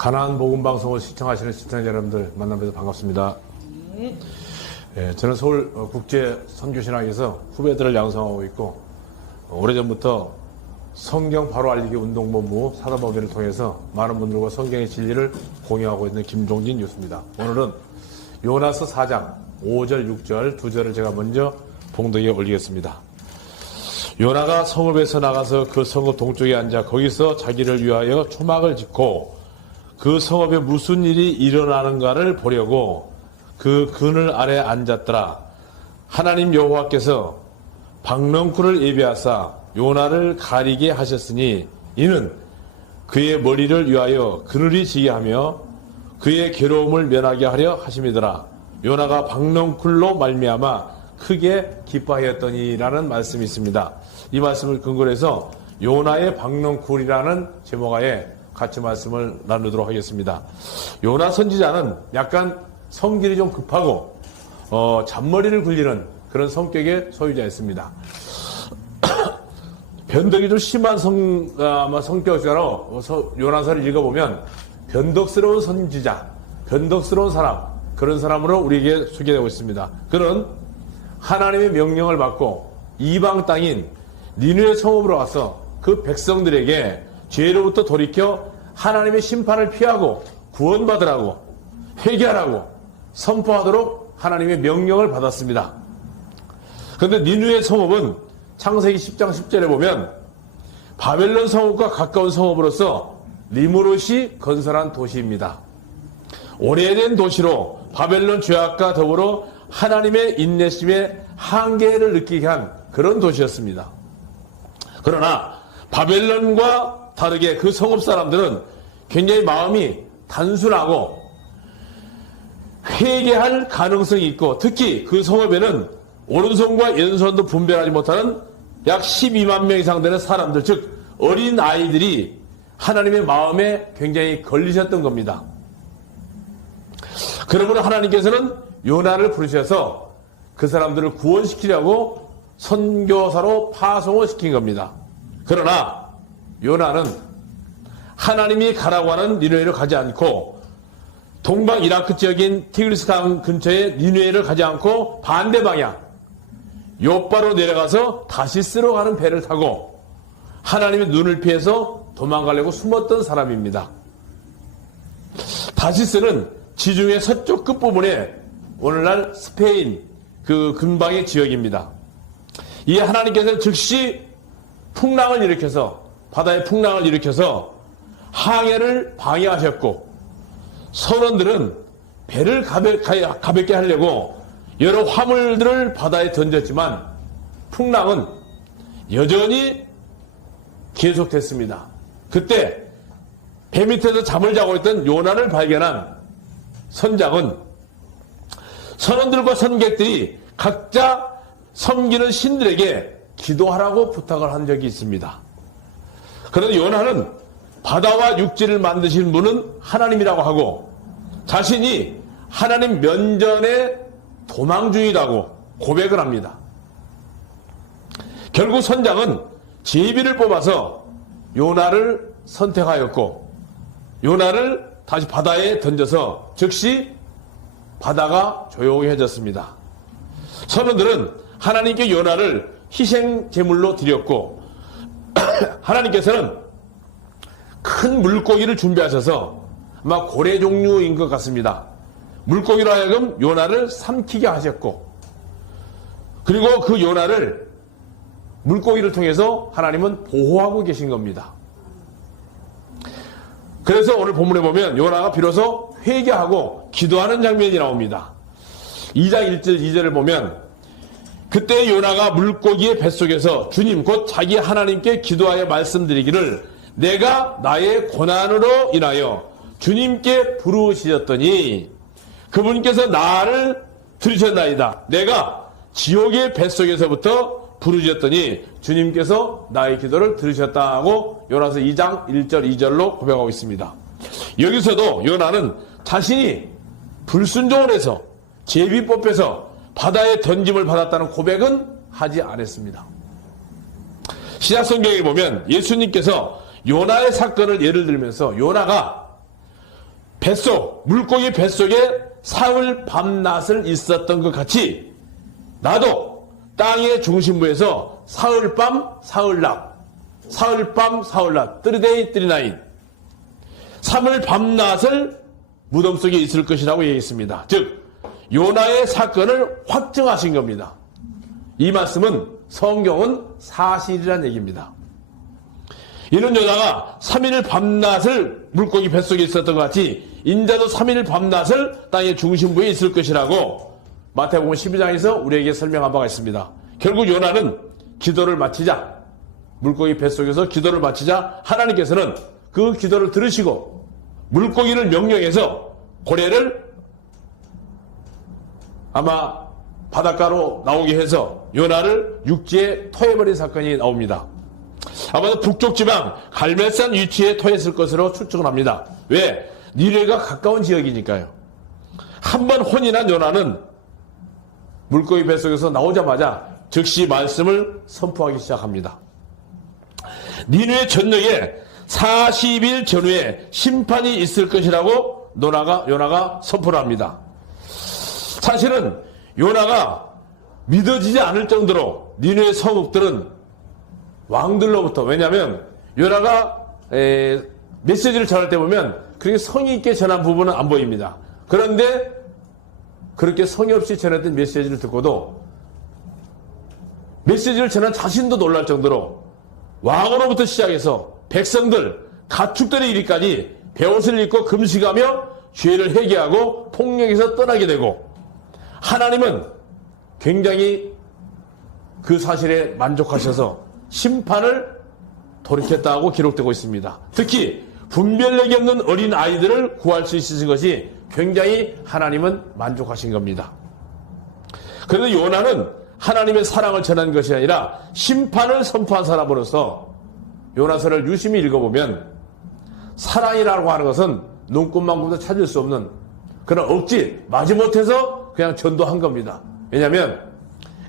가나안 복음 방송을 시청하시는 시청자 여러분들 만나뵈서 반갑습니다. 저는 서울 국제 선교신학에서 후배들을 양성하고 있고 오래전부터 성경 바로 알리기 운동본부 사단법인을 통해서 많은 분들과 성경의 진리를 공유하고 있는 김종진 교수입니다. 오늘은 요나서 4장 5절 6절 두 절을 제가 먼저 봉독에 올리겠습니다. 요나가 성읍에서 나가서 그 성읍 동쪽에 앉아 거기서 자기를 위하여 초막을 짓고 그 성읍에 무슨 일이 일어나는가를 보려고 그 그늘 아래 앉았더라. 하나님 여호와께서 박넝쿨을 예비하사 요나를 가리게 하셨으니 이는 그의 머리를 위하여 그늘이 지게 하며 그의 괴로움을 면하게 하려 하심이더라. 요나가 박넝쿨로 말미암아 크게 기뻐하였더니라는 말씀이 있습니다. 이 말씀을 근거로 해서 요나의 박넝쿨이라는 제목하에 같이 말씀을 나누도록 하겠습니다. 요나 선지자는 약간 성질이 좀 급하고 잔머리를 굴리는 그런 성격의 소유자였습니다. 변덕이 좀 심한 성격자로 요나서를 읽어보면 변덕스러운 선지자, 변덕스러운 사람, 그런 사람으로 우리에게 소개되고 있습니다. 그는 하나님의 명령을 받고 이방 땅인 니느웨 성읍으로 와서 그 백성들에게 죄로부터 돌이켜 하나님의 심판을 피하고 구원받으라고 회개하라고 선포하도록 하나님의 명령을 받았습니다. 그런데 니느웨 성읍은 창세기 10장 10절에 보면 바벨론 성읍과 가까운 성읍으로서 니무롯이 건설한 도시입니다. 오래된 도시로 바벨론 죄악과 더불어 하나님의 인내심의 한계를 느끼게 한 그런 도시였습니다. 그러나 바벨론과 다르게 그 성읍 사람들은 굉장히 마음이 단순하고 회개할 가능성이 있고 특히 그 성읍에는 오른손과 왼손도 분별하지 못하는 약 12만 명 이상 되는 사람들, 즉 어린 아이들이 하나님의 마음에 굉장히 걸리셨던 겁니다. 그러므로 하나님께서는 요나를 부르셔서 그 사람들을 구원시키려고 선교사로 파송을 시킨 겁니다. 그러나 요나는 하나님이 가라고 하는 니느웨를 가지 않고 동방 이라크 지역인 티그리스 강 근처의 니느웨를 가지 않고 반대 방향 요바로 내려가서 다시스로 가는 배를 타고 하나님의 눈을 피해서 도망가려고 숨었던 사람입니다. 다시스는 지중해 서쪽 끝부분에 오늘날 스페인 그 근방의 지역입니다. 이 하나님께서는 즉시 풍랑을 일으켜서 바다의 풍랑을 일으켜서 항해를 방해하셨고 선원들은 배를 가볍게 하려고 여러 화물들을 바다에 던졌지만 풍랑은 여전히 계속됐습니다. 그때 배 밑에서 잠을 자고 있던 요나를 발견한 선장은 선원들과 선객들이 각자 섬기는 신들에게 기도하라고 부탁을 한 적이 있습니다. 그런데 요나는 바다와 육지를 만드신 분은 하나님이라고 하고 자신이 하나님 면전에 도망 중이라고 고백을 합니다. 결국 선장은 제비를 뽑아서 요나를 선택하였고 요나를 다시 바다에 던져서 즉시 바다가 조용해졌습니다. 선원들은 하나님께 요나를 희생 제물로 드렸고 하나님께서는 큰 물고기를 준비하셔서 아마 고래 종류인 것 같습니다. 물고기로 하여금 요나를 삼키게 하셨고 그리고 그 요나를 물고기를 통해서 하나님은 보호하고 계신 겁니다. 그래서 오늘 본문에 보면 요나가 비로소 회개하고 기도하는 장면이 나옵니다. 2장 1절 2절을 보면 그때 요나가 물고기의 뱃속에서 주님 곧 자기 하나님께 기도하여 말씀드리기를 내가 나의 고난으로 인하여 주님께 부르시었더니 그분께서 나를 들으셨나이다. 내가 지옥의 뱃속에서부터 부르셨더니 주님께서 나의 기도를 들으셨다고 요나서 2장 1절 2절로 고백하고 있습니다. 여기서도 요나는 자신이 불순종을 해서 제비 뽑혀서 바다에 던짐을 받았다는 고백은 하지 않았습니다. 신약성경에 보면 예수님께서 요나의 사건을 예를 들면서 요나가 물고기 뱃속에 사흘 밤낮을 있었던 것 같이 나도 땅의 중심부에서 사흘밤 사흘낮, 사흘밤 사흘낮, 3day 3 night 3일 밤낮을 무덤 속에 있을 것이라고 얘기했습니다. 즉 요나의 사건을 확증하신 겁니다. 이 말씀은 성경은 사실이라는 얘기입니다. 이는 요나가 3일 밤낮을 물고기 뱃속에 있었던 것 같이 인자도 3일 밤낮을 땅의 중심부에 있을 것이라고 마태복음 12장에서 우리에게 설명한 바가 있습니다. 결국 요나는 기도를 마치자, 물고기 뱃속에서 기도를 마치자 하나님께서는 그 기도를 들으시고 물고기를 명령해서 고래를 아마 바닷가로 나오게 해서 요나를 육지에 토해버린 사건이 나옵니다. 아마도 북쪽 지방 갈멜산 위치에 토했을 것으로 추측을 합니다. 왜? 니네가 가까운 지역이니까요. 한번 혼인한 요나는 물고기 뱃속에서 나오자마자 즉시 말씀을 선포하기 시작합니다. 니네 전역에 40일 전후에 심판이 있을 것이라고 요나가 선포를 합니다. 사실은 요나가 믿어지지 않을 정도로 니네 성읍들은 왕들로부터, 왜냐하면 요나가 메시지를 전할 때 보면 그렇게 성의 있게 전한 부분은 안 보입니다. 그런데 그렇게 성의 없이 전했던 메시지를 듣고도 메시지를 전한 자신도 놀랄 정도로 왕으로부터 시작해서 백성들, 가축들의 이르기까지 베옷을 입고 금식하며 죄를 회개하고 폭력에서 떠나게 되고 하나님은 굉장히 그 사실에 만족하셔서 심판을 돌이켰다고 기록되고 있습니다. 특히 분별력이 없는 어린 아이들을 구할 수 있으신 것이 굉장히 하나님은 만족하신 겁니다. 그런데 요나는 하나님의 사랑을 전한 것이 아니라 심판을 선포한 사람으로서 요나서를 유심히 읽어보면 사랑이라고 하는 것은 눈꽃만큼도 찾을 수 없는 그런 억지, 마지못해서 그냥 전도한 겁니다. 왜냐하면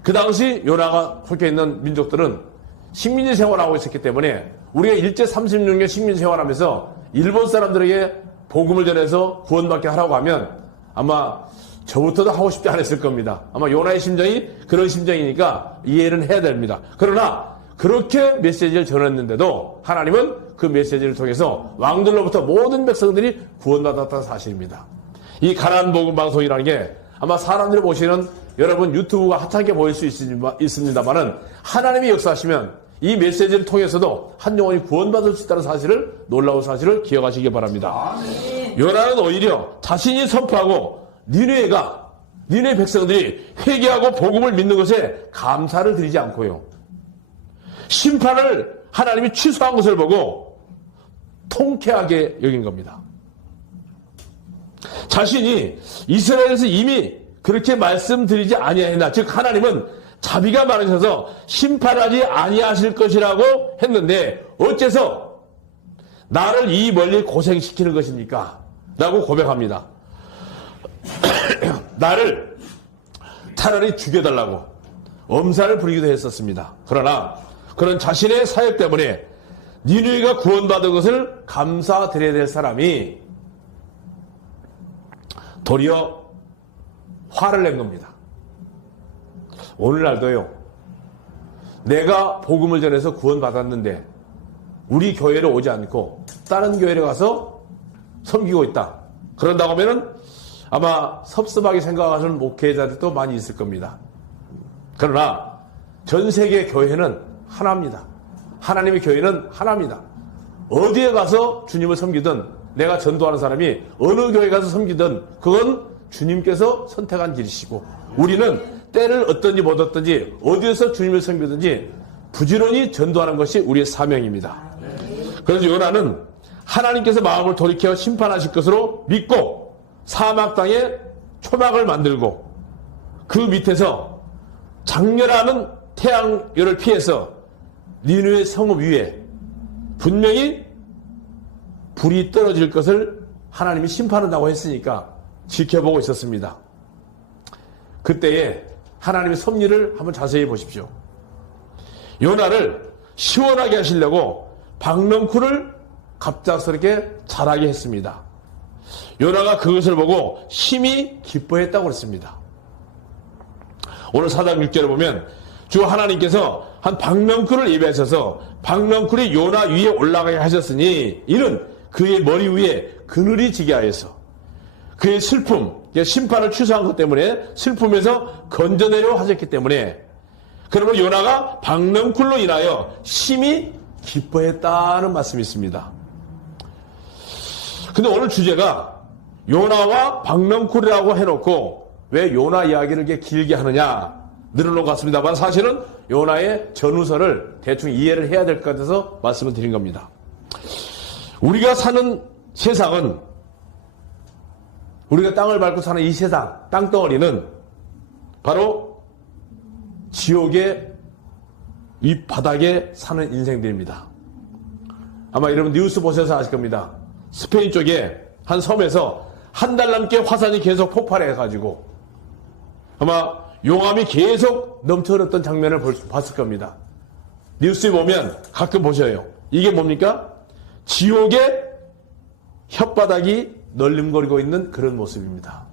그 당시 요나가 속해 있는 민족들은 식민지 생활하고 있었기 때문에 우리가 일제 36년 식민지 생활하면서 일본 사람들에게 복음을 전해서 구원받게 하라고 하면 아마 저부터도 하고 싶지 않았을 겁니다. 아마 요나의 심정이 그런 심정이니까 이해는 해야 됩니다. 그러나 그렇게 메시지를 전했는데도 하나님은 그 메시지를 통해서 왕들로부터 모든 백성들이 구원받았다는 사실입니다. 이 가나안 복음 방송이라는 게 아마 사람들이 보시는 여러분 유튜브가 하찮게 보일 수 있습니다만은 하나님이 역사하시면 이 메시지를 통해서도 한 영혼이 구원받을 수 있다는 사실을, 놀라운 사실을 기억하시기 바랍니다. 요나는 오히려 자신이 선포하고 니네 백성들이 회개하고 복음을 믿는 것에 감사를 드리지 않고요, 심판을 하나님이 취소한 것을 보고 통쾌하게 여긴 겁니다. 자신이 이스라엘에서 이미 그렇게 말씀드리지 아니하였나, 즉 하나님은 자비가 많으셔서 심판하지 아니하실 것이라고 했는데 어째서 나를 이 멀리 고생시키는 것입니까? 라고 고백합니다. 나를 차라리 죽여달라고 엄살을 부리기도 했었습니다. 그러나 그런 자신의 사역 때문에 니느웨가 구원받은 것을 감사드려야 될 사람이 도리어 화를 낸 겁니다. 오늘날도요, 내가 복음을 전해서 구원받았는데 우리 교회로 오지 않고 다른 교회로 가서 섬기고 있다, 그런다고 하면은 아마 섭섭하게 생각하시는 목회자들도 많이 있을 겁니다. 그러나 전 세계 교회는 하나입니다. 하나님의 교회는 하나입니다. 어디에 가서 주님을 섬기든, 내가 전도하는 사람이 어느 교회 가서 섬기든 그건 주님께서 선택한 길이시고, 우리는 때를 얻든지 못 얻든지 어디에서 주님을 섬기든지 부지런히 전도하는 것이 우리의 사명입니다. 그래서 요나는 하나님께서 마음을 돌이켜 심판하실 것으로 믿고 사막 땅에 초막을 만들고 그 밑에서 장렬하는 태양열을 피해서 니느웨 성읍 위에 분명히 불이 떨어질 것을 하나님이 심판한다고 했으니까 지켜보고 있었습니다. 그때에 하나님의 섭리를 한번 자세히 보십시오. 요나를 시원하게 하시려고 박넝쿨을 갑작스럽게 자라게 했습니다. 요나가 그것을 보고 심히 기뻐했다고 그랬습니다. 오늘 4장 6절에 보면 주 하나님께서 한 박넝쿨을 예배하셔서 박넝쿨이 요나 위에 올라가게 하셨으니 이는 그의 머리 위에 그늘이 지게 하여서 그의 슬픔, 심판을 취소한 것 때문에 슬픔에서 건져내려 하셨기 때문에 그러면 요나가 박넝쿨로 인하여 심히 기뻐했다는 말씀이 있습니다. 근데 오늘 주제가 요나와 박넝쿨이라고 해놓고 왜 요나 이야기를 이렇게 길게 하느냐 늘어놓은 것 같습니다만 사실은 요나의 전후설을 대충 이해를 해야 될 것 같아서 말씀을 드린 겁니다. 우리가 사는 세상은 우리가 땅을 밟고 사는 이 세상, 땅덩어리는 바로 지옥의 이 바닥에 사는 인생들입니다. 아마 여러분 뉴스 보셔서 아실 겁니다. 스페인 쪽에 한 섬에서 한 달 넘게 화산이 계속 폭발해가지고 아마 용암이 계속 넘쳐 흘렀던 장면을 봤을 겁니다. 뉴스에 보면 가끔 보셔요. 이게 뭡니까? 지옥의 혓바닥이 널름거리고 있는 그런 모습입니다.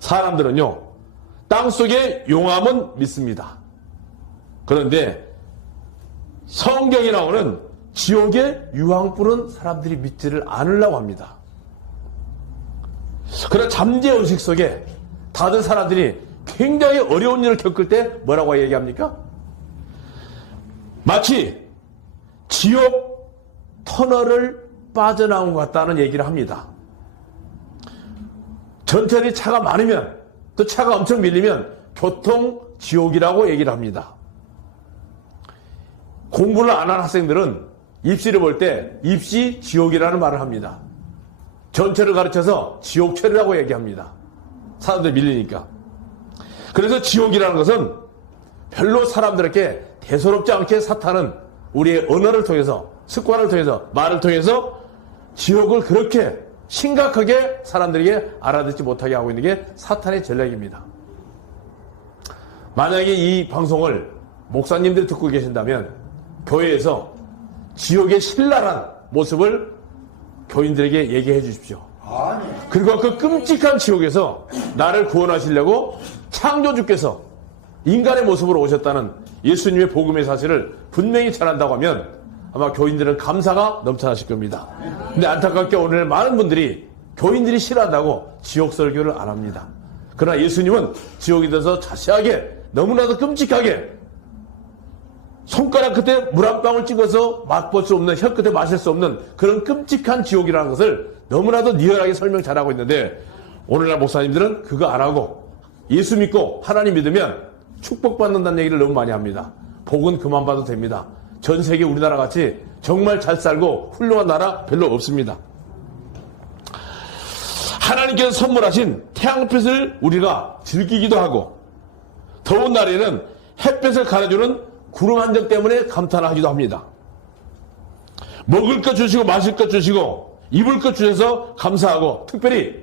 사람들은요, 땅속의 용암은 믿습니다. 그런데 성경에 나오는 지옥의 유황 뿌는 사람들이 믿지를 않으려고 합니다. 그런 잠재의식 속에 다른 사람들이 굉장히 어려운 일을 겪을 때 뭐라고 얘기합니까? 마치 지옥 터널을 빠져나온 것 같다는 얘기를 합니다. 전철이 차가 많으면 또 차가 엄청 밀리면 교통 지옥이라고 얘기를 합니다. 공부를 안 한 학생들은 입시를 볼 때 입시 지옥이라는 말을 합니다. 전철을 가르쳐서 지옥철이라고 얘기합니다. 사람들 밀리니까. 그래서 지옥이라는 것은 별로 사람들에게 대수롭지 않게 사탄은 우리의 언어를 통해서 습관을 통해서 말을 통해서 지옥을 그렇게 심각하게 사람들에게 알아듣지 못하게 하고 있는 게 사탄의 전략입니다. 만약에 이 방송을 목사님들이 듣고 계신다면 교회에서 지옥의 신랄한 모습을 교인들에게 얘기해 주십시오. 그리고 그 끔찍한 지옥에서 나를 구원하시려고 창조주께서 인간의 모습으로 오셨다는 예수님의 복음의 사실을 분명히 전한다고 하면 아마 교인들은 감사가 넘쳐나실 겁니다. 근데 안타깝게 오늘 많은 분들이 교인들이 싫어한다고 지옥 설교를 안 합니다. 그러나 예수님은 지옥에 대해서 자세하게 너무나도 끔찍하게 손가락 끝에 물 한 방울 찍어서 맛볼 수 없는, 혀 끝에 마실 수 없는 그런 끔찍한 지옥이라는 것을 너무나도 리얼하게 설명 잘하고 있는데 오늘날 목사님들은 그거 안 하고 예수 믿고 하나님 믿으면 축복받는다는 얘기를 너무 많이 합니다. 복은 그만 봐도 됩니다. 전 세계 우리나라 같이 정말 잘 살고 훌륭한 나라 별로 없습니다. 하나님께서 선물하신 태양빛을 우리가 즐기기도 하고 더운 날에는 햇빛을 가려주는 구름 한 점 때문에 감탄하기도 합니다. 먹을 것 주시고 마실 것 주시고 입을 것 주셔서 감사하고 특별히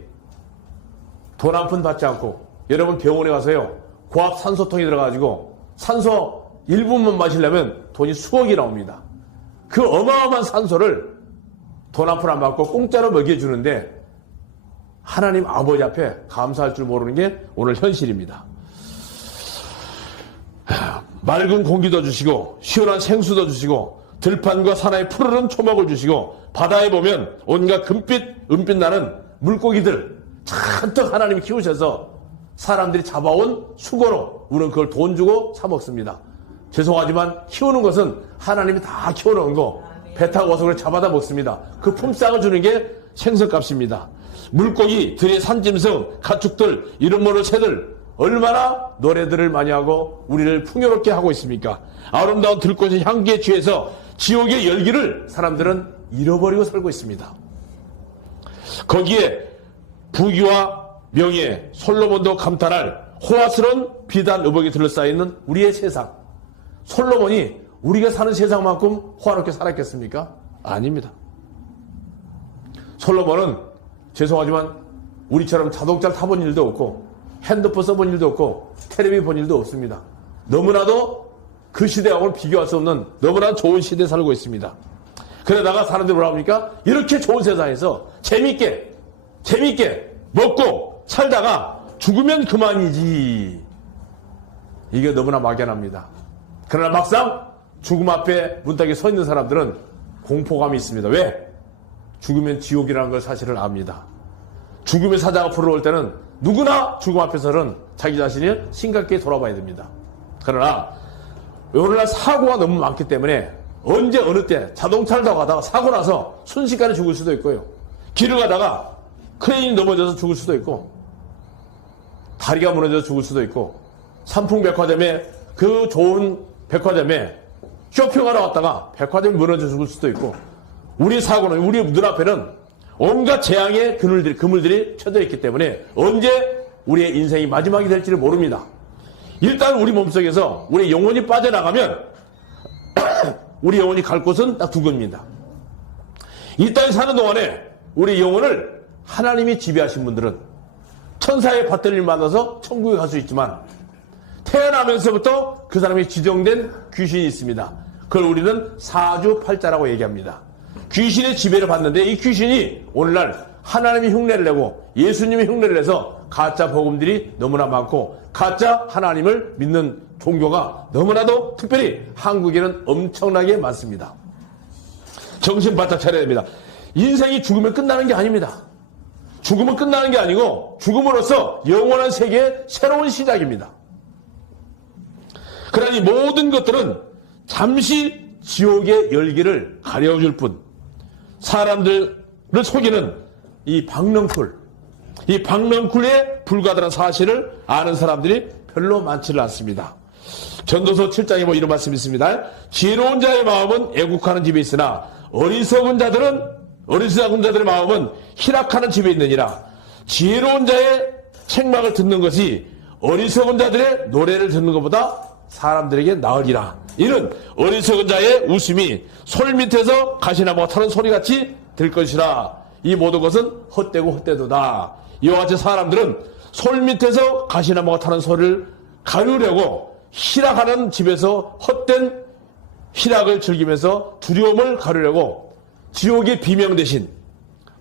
돈 한 푼 받지 않고 여러분 병원에 가서요 고압 산소통이 들어가지고 산소 1분만 마시려면 돈이 수억이 나옵니다. 그 어마어마한 산소를 돈 한 푼 안 받고 공짜로 먹여주는데 하나님 아버지 앞에 감사할 줄 모르는 게 오늘 현실입니다. 맑은 공기도 주시고 시원한 생수도 주시고 들판과 산하에 푸르른 초목을 주시고 바다에 보면 온갖 금빛 은빛 나는 물고기들 잔뜩 하나님이 키우셔서 사람들이 잡아온 수고로 우리는 그걸 돈 주고 사 먹습니다. 죄송하지만 키우는 것은 하나님이 다 키워놓은 거 배 타고 와서 그걸 잡아다 먹습니다. 그 품삯을 주는 게 생선값입니다. 물고기, 들의 산짐승, 가축들, 이런 모를 새들 얼마나 노래들을 많이 하고 우리를 풍요롭게 하고 있습니까? 아름다운 들꽃의 향기에 취해서 지옥의 열기를 사람들은 잃어버리고 살고 있습니다. 거기에 부귀와 명예, 솔로몬도 감탄할 호화스러운 비단 의복이 둘러싸여있는 우리의 세상. 솔로몬이 우리가 사는 세상만큼 호화롭게 살았겠습니까? 아닙니다. 솔로몬은 죄송하지만 우리처럼 자동차를 타본 일도 없고 핸드폰 써본 일도 없고 텔레비전 본 일도 없습니다. 너무나도 그 시대하고는 비교할 수 없는 너무나 좋은 시대에 살고 있습니다. 그러다가 사람들이 뭐라 합니까? 이렇게 좋은 세상에서 재밌게 재밌게 먹고 살다가 죽으면 그만이지. 이게 너무나 막연합니다. 그러나 막상 죽음 앞에 문턱에 서 있는 사람들은 공포감이 있습니다. 왜? 죽으면 지옥이라는 걸 사실을 압니다. 죽음의 사자가 불러올 때는 누구나 죽음 앞에서는 자기 자신이 심각하게 돌아봐야 됩니다. 그러나 오늘날 사고가 너무 많기 때문에 언제 어느 때 자동차를 타고 가다가 사고 나서 순식간에 죽을 수도 있고요. 길을 가다가 크레인이 넘어져서 죽을 수도 있고 다리가 무너져서 죽을 수도 있고 삼풍백화점에 그 좋은 백화점에 쇼핑하러 갔다가 백화점이 무너져 죽을 수도 있고 우리 사고는 우리 눈앞에는 온갖 재앙의 그물들이 쳐져 있기 때문에 언제 우리의 인생이 마지막이 될지를 모릅니다. 일단 우리 몸속에서 우리 영혼이 빠져나가면 우리 영혼이 갈 곳은 딱 두 군데입니다. 이 땅에 사는 동안에 우리 영혼을 하나님이 지배하신 분들은 천사의 받들림을 받아서 천국에 갈 수 있지만 태어나면서부터 그 사람이 지정된 귀신이 있습니다. 그걸 우리는 사주팔자라고 얘기합니다. 귀신의 지배를 받는데 이 귀신이 오늘날 하나님이 흉내를 내고 예수님이 흉내를 내서 가짜 복음들이 너무나 많고 가짜 하나님을 믿는 종교가 너무나도 특별히 한국에는 엄청나게 많습니다. 정신 바짝 차려야 됩니다. 인생이 죽으면 끝나는 게 아닙니다. 죽으면 끝나는 게 아니고 죽음으로써 영원한 세계의 새로운 시작입니다. 그러니 모든 것들은 잠시 지옥의 열기를 가려줄 뿐 사람들을 속이는 이 박넝쿨, 이 박넝쿨에 불과하다는 사실을 아는 사람들이 별로 많지는 않습니다. 전도서 7장에 뭐 이런 말씀이 있습니다. 지혜로운 자의 마음은 애국하는 집에 있으나 어리석은 자들의 마음은 희락하는 집에 있느니라. 지혜로운 자의 책망을 듣는 것이 어리석은 자들의 노래를 듣는 것보다 사람들에게 나으리라. 이는 어리석은 자의 웃음이 솔 밑에서 가시나무가 타는 소리같이 될 것이라. 이 모든 것은 헛되고 헛되도다. 이와 같이 사람들은 솔 밑에서 가시나무가 타는 소리를 가르려고 희락하는 집에서 헛된 희락을 즐기면서 두려움을 가르려고 지옥의 비명 대신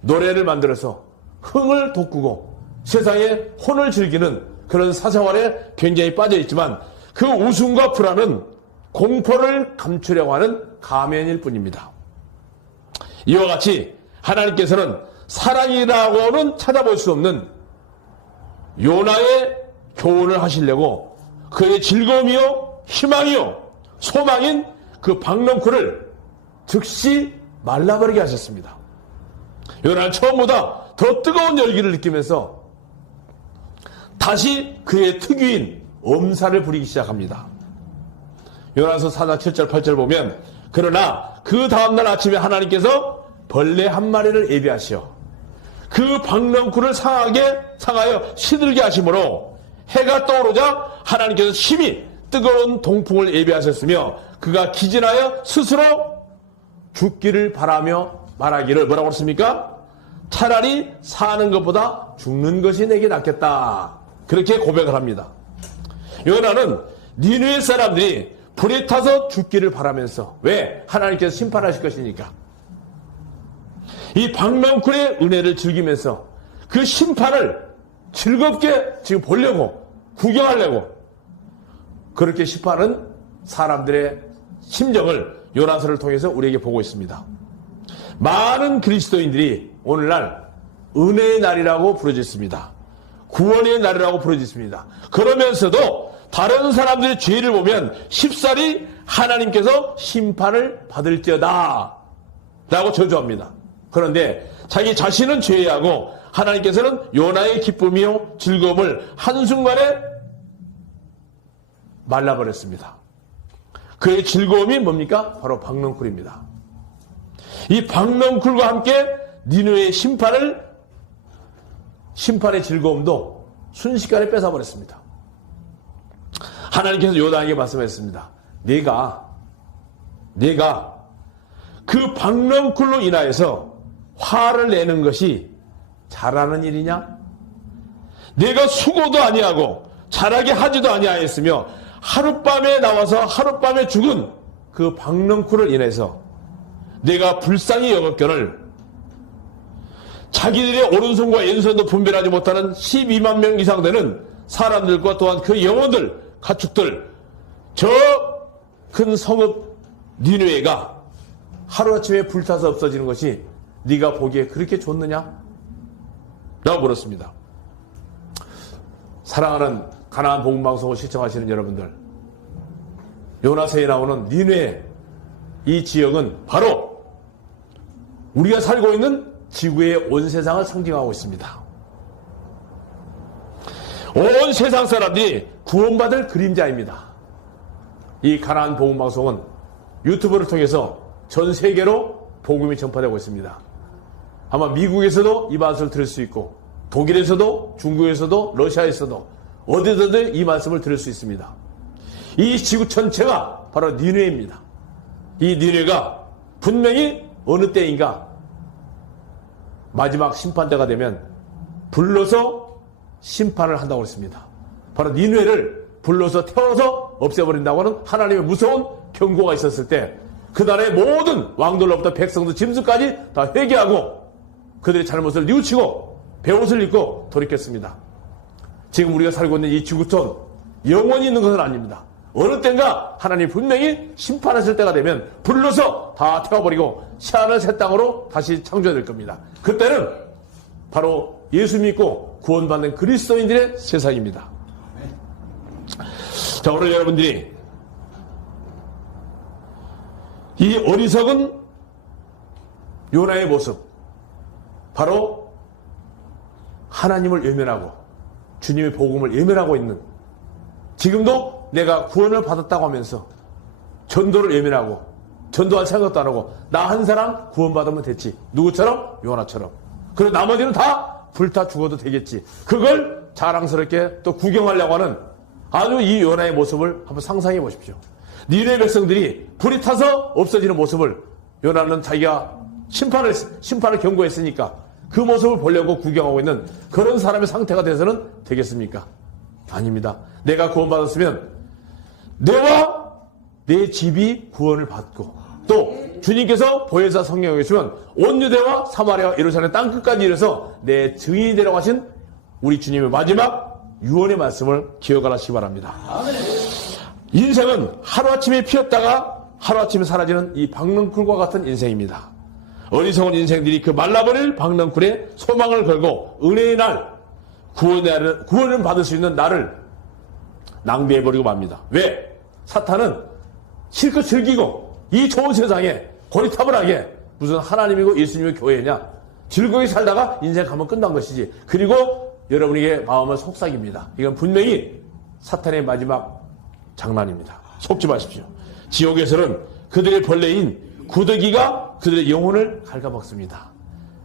노래를 만들어서 흥을 돋구고 세상에 혼을 즐기는 그런 사생활에 굉장히 빠져있지만 그 웃음과 불안은 공포를 감추려고 하는 가면일 뿐입니다. 이와 같이 하나님께서는 사랑이라고는 찾아볼 수 없는 요나의 교훈을 하시려고 그의 즐거움이요 희망이요 소망인 그 박넝쿨을 즉시 말라버리게 하셨습니다. 요나는 처음보다 더 뜨거운 열기를 느끼면서 다시 그의 특유인 엄살을 부리기 시작합니다. 요나서 4장 7절 8절 보면 그러나 그 다음날 아침에 하나님께서 벌레 한 마리를 예비하시어 그 박넝쿨을 상하여 시들게 하심으로 해가 떠오르자 하나님께서 심히 뜨거운 동풍을 예비하셨으며 그가 기진하여 스스로 죽기를 바라며 말하기를 뭐라고 했습니까? 차라리 사는 것보다 죽는 것이 내게 낫겠다. 그렇게 고백을 합니다. 요나는 니느웨 사람들이 불에 타서 죽기를 바라면서 왜? 하나님께서 심판하실 것이니까. 이 박넝쿨의 은혜를 즐기면서 그 심판을 즐겁게 지금 보려고 구경하려고 그렇게 심판은 사람들의 심정을 요나서를 통해서 우리에게 보고 있습니다. 많은 그리스도인들이 오늘날 은혜의 날이라고 부르짖습니다. 구원의 날이라고 부르짖습니다. 그러면서도 다른 사람들의 죄를 보면 쉽사리 하나님께서 심판을 받을지어다 라고 저주합니다. 그런데 자기 자신은 죄하고 하나님께서는 요나의 기쁨이요 즐거움을 한순간에 말라버렸습니다. 그의 즐거움이 뭡니까? 바로 박넝쿨입니다. 이 박넝쿨과 함께 니느웨의 심판의 즐거움도 순식간에 뺏어버렸습니다. 하나님께서 요나에게 말씀했습니다. 네가 그 박넝쿨로 인하여서 화를 내는 것이 잘하는 일이냐? 내가 수고도 아니하고 잘하게 하지도 아니하였으며 하룻밤에 나와서 하룻밤에 죽은 그 박넝쿨을 인해서 내가 불쌍히 여겼거늘 자기들의 오른손과 왼손도 분별하지 못하는 12만 명 이상 되는 사람들과 또한 그 영혼들, 가축들, 저 큰 성읍 니느웨가 하루아침에 불타서 없어지는 것이 네가 보기에 그렇게 좋느냐? 라고 물었습니다. 사랑하는 가나안 복음방송을 시청하시는 여러분들, 요나서에 나오는 니느웨 이 지역은 바로 우리가 살고 있는 지구의 온 세상을 상징하고 있습니다. 온 세상 사람들이 구원받을 그림자입니다. 이 가나안 복음방송은 유튜브를 통해서 전 세계로 복음이 전파되고 있습니다. 아마 미국에서도 이 말씀을 들을 수 있고, 독일에서도, 중국에서도, 러시아에서도 어디서든 이 말씀을 들을 수 있습니다. 이 지구 전체가 바로 니느웨입니다. 이 니느웨가 분명히 어느 때인가 마지막 심판대가 되면 불러서 심판을 한다고 했습니다. 바로 니느웨를 불러서 태워서 없애버린다고 하는 하나님의 무서운 경고가 있었을 때 그날의 모든 왕들로부터 백성들 짐승까지 다 회개하고 그들의 잘못을 뉘우치고 베옷을 입고 돌이켰습니다. 지금 우리가 살고 있는 이 지구촌 영원히 있는 것은 아닙니다. 어느 때인가 하나님 분명히 심판하실 때가 되면 불러서 다 태워버리고 새하늘 새 땅으로 다시 창조될 겁니다. 그때는 바로 예수 믿고 구원받는 그리스도인들의 세상입니다. 자, 오늘 여러분들이 이 어리석은 요나의 모습, 바로 하나님을 외면하고 주님의 복음을 외면하고 있는, 지금도 내가 구원을 받았다고 하면서 전도를 외면하고 전도할 생각도 안 하고 나 한 사람 구원받으면 됐지, 누구처럼? 요나처럼. 그리고 나머지는 다 불타 죽어도 되겠지, 그걸 자랑스럽게 또 구경하려고 하는 아주 이 요나의 모습을 한번 상상해 보십시오. 니느웨 백성들이 불이 타서 없어지는 모습을 요나는 자기가 심판을 경고했으니까 그 모습을 보려고 구경하고 있는 그런 사람의 상태가 돼서는 되겠습니까? 아닙니다. 내가 구원받았으면 내와 내 집이 구원을 받고, 또 주님께서 보혜사 성령에 계시면 온 유대와 사마리아와 예루살렘 땅끝까지 이르러서 내 증인이 되라고 하신 우리 주님의 마지막 유언의 말씀을 기억하시기 바랍니다. 인생은 하루아침에 피었다가 하루아침에 사라지는 이 박넝쿨과 같은 인생입니다. 어리석은 인생들이 그 말라버릴 박넝쿨에 소망을 걸고 은혜의 날, 구원을 받을 수 있는 날을 낭비해버리고 맙니다. 왜? 사탄은 실컷 즐기고 이 좋은 세상에 고리타분하게 무슨 하나님이고 예수님의 교회냐, 즐거이 살다가 인생 가면 끝난 것이지. 그리고 여러분에게 마음을 속삭입니다. 이건 분명히 사탄의 마지막 장난입니다. 속지 마십시오. 지옥에서는 그들의 벌레인 구더기가 그들의 영혼을 갉아먹습니다.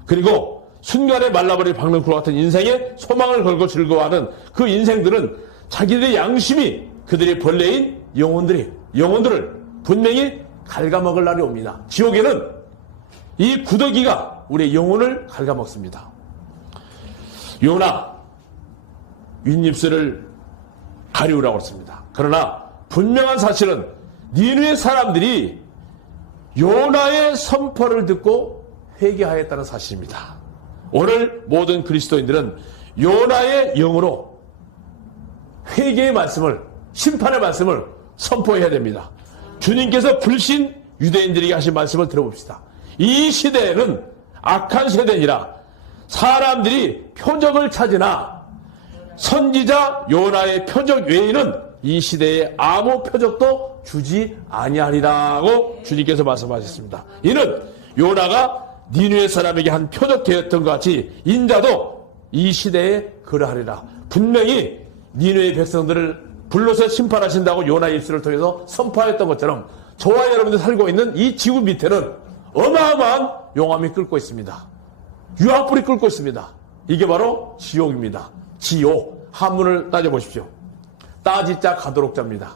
그리고 순간에 말라버릴 박넝쿨 같은 인생에 소망을 걸고 즐거워하는 그 인생들은 자기들의 양심이 그들의 벌레인 영혼들을 분명히 갉아먹을 날이 옵니다. 지옥에는 이 구더기가 우리의 영혼을 갉아먹습니다. 요나 윗입술을 가리우라고 했습니다. 그러나 분명한 사실은 니느웨 사람들이 요나의 선포를 듣고 회개하였다는 사실입니다. 오늘 모든 그리스도인들은 요나의 영으로 회개의 말씀을, 심판의 말씀을 선포해야 됩니다. 주님께서 불신 유대인들에게 하신 말씀을 들어봅시다. 이 시대에는 악한 세대니라 사람들이 표적을 찾으나 선지자 요나의 표적 외에는 이 시대에 아무 표적도 주지 아니하리라고 주님께서 말씀하셨습니다. 이는 요나가 니느웨 사람에게 한 표적 되었던 것 같이 인자도 이 시대에 그러하리라. 분명히 니느웨 백성들을 불러서 심판하신다고 요나의 입술을 통해서 선포하였던 것처럼 저와 여러분들 살고 있는 이 지구 밑에는 어마어마한 용암이 끓고 있습니다. 유황불이 끓고 있습니다. 이게 바로 지옥입니다. 지옥. 한문을 따져보십시오. 따지자 가도록자입니다.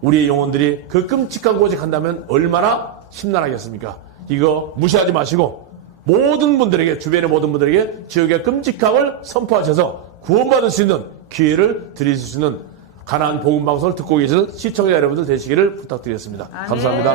우리의 영혼들이 그 끔찍한 곳에 간다면 얼마나 심란하겠습니까? 이거 무시하지 마시고 모든 분들에게, 주변의 모든 분들에게 지옥의 끔찍함을 선포하셔서 구원받을 수 있는 기회를 드리실 수 있는 가나안 복음방송을 듣고 계시는 시청자 여러분들 되시기를 부탁드리겠습니다. 감사합니다.